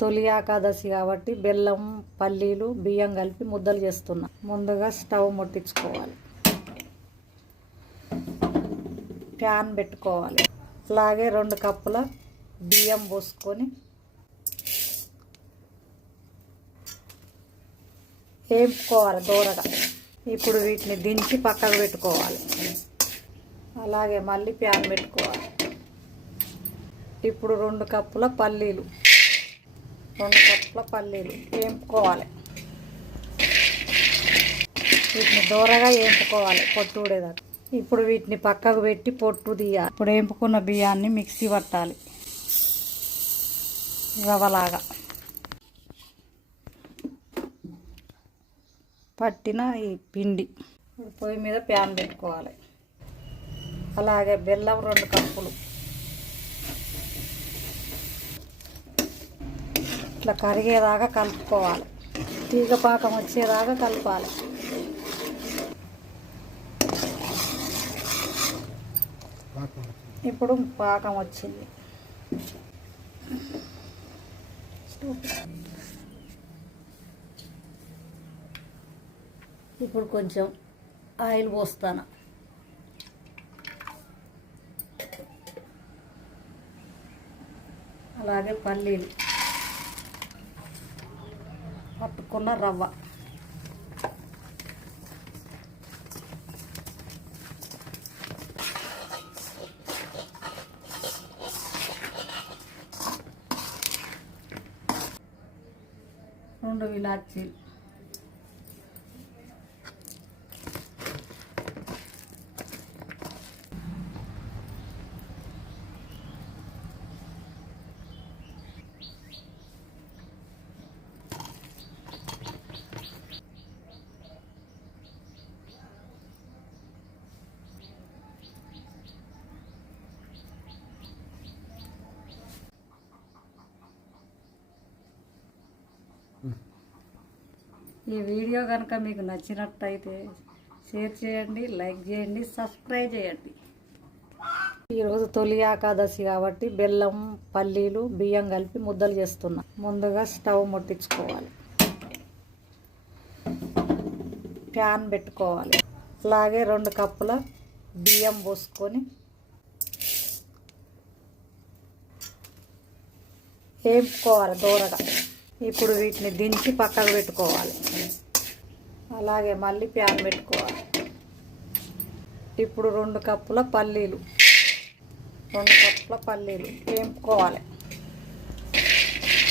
తొలి ఏకాదశి కాబట్టి బెల్లం పల్లీలు బియ్యం కలిపి ముద్దలు చేస్తున్నా. ముందుగా స్టవ్ ముట్టించుకోవాలి, ప్యాన్ పెట్టుకోవాలి. అలాగే 2 కప్పుల బియ్యం పోసుకొని వేపుకోవాలి దూరగా. ఇప్పుడు వీటిని దించి పక్కకు పెట్టుకోవాలి. అలాగే మళ్ళీ ప్యాన్ పెట్టుకోవాలి. ఇప్పుడు 2 కప్పుల పల్లీలు వేపుకోవాలి. వీటిని దూరగా వేపుకోవాలి పొట్టు ఊడేదాకా. ఇప్పుడు వీటిని పక్కకు పెట్టి పొట్టు తీయాలి. ఇప్పుడు వేపుకున్న బియ్యాన్ని మిక్సీ పట్టాలి రవ్వలాగా. పట్టిన ఈ పిండి పొయ్యి మీద ప్యాన్ పెట్టుకోవాలి. అలాగే బెల్లం 2 కప్పులు ఇట్లా కరిగేదాకా కలుపుకోవాలి. తీగ పాకం వచ్చేదాకా కలపాలి. ఇప్పుడు పాకం వచ్చింది. ఇప్పుడు కొంచెం ఆయిల్ పోస్తాను. అలాగే పల్లీలు, పట్టుకున్న రవ్వ, రెండు ఇలాచీలు, ఈ వీడియో కనుక మీకు నచ్చినట్టయితే షేర్ చేయండి, లైక్ చేయండి, సబ్స్క్రైబ్ చేయండి. ఈరోజు తొలి ఏకాదశి కాబట్టి బెల్లం పల్లీలు బియ్యం కలిపి ముద్దలు చేస్తున్నా. ముందుగా స్టవ్ ముట్టించుకోవాలి, ప్యాన్ పెట్టుకోవాలి. అలాగే 2 కప్పుల బియ్యం పోసుకొని వేపుకోవాలి దూరగా. ఇప్పుడు వీటిని దించి పక్కకు పెట్టుకోవాలి. అలాగే మళ్ళీ ప్యాన్ పెట్టుకోవాలి. ఇప్పుడు 2 కప్పుల పల్లీలు వేపుకోవాలి.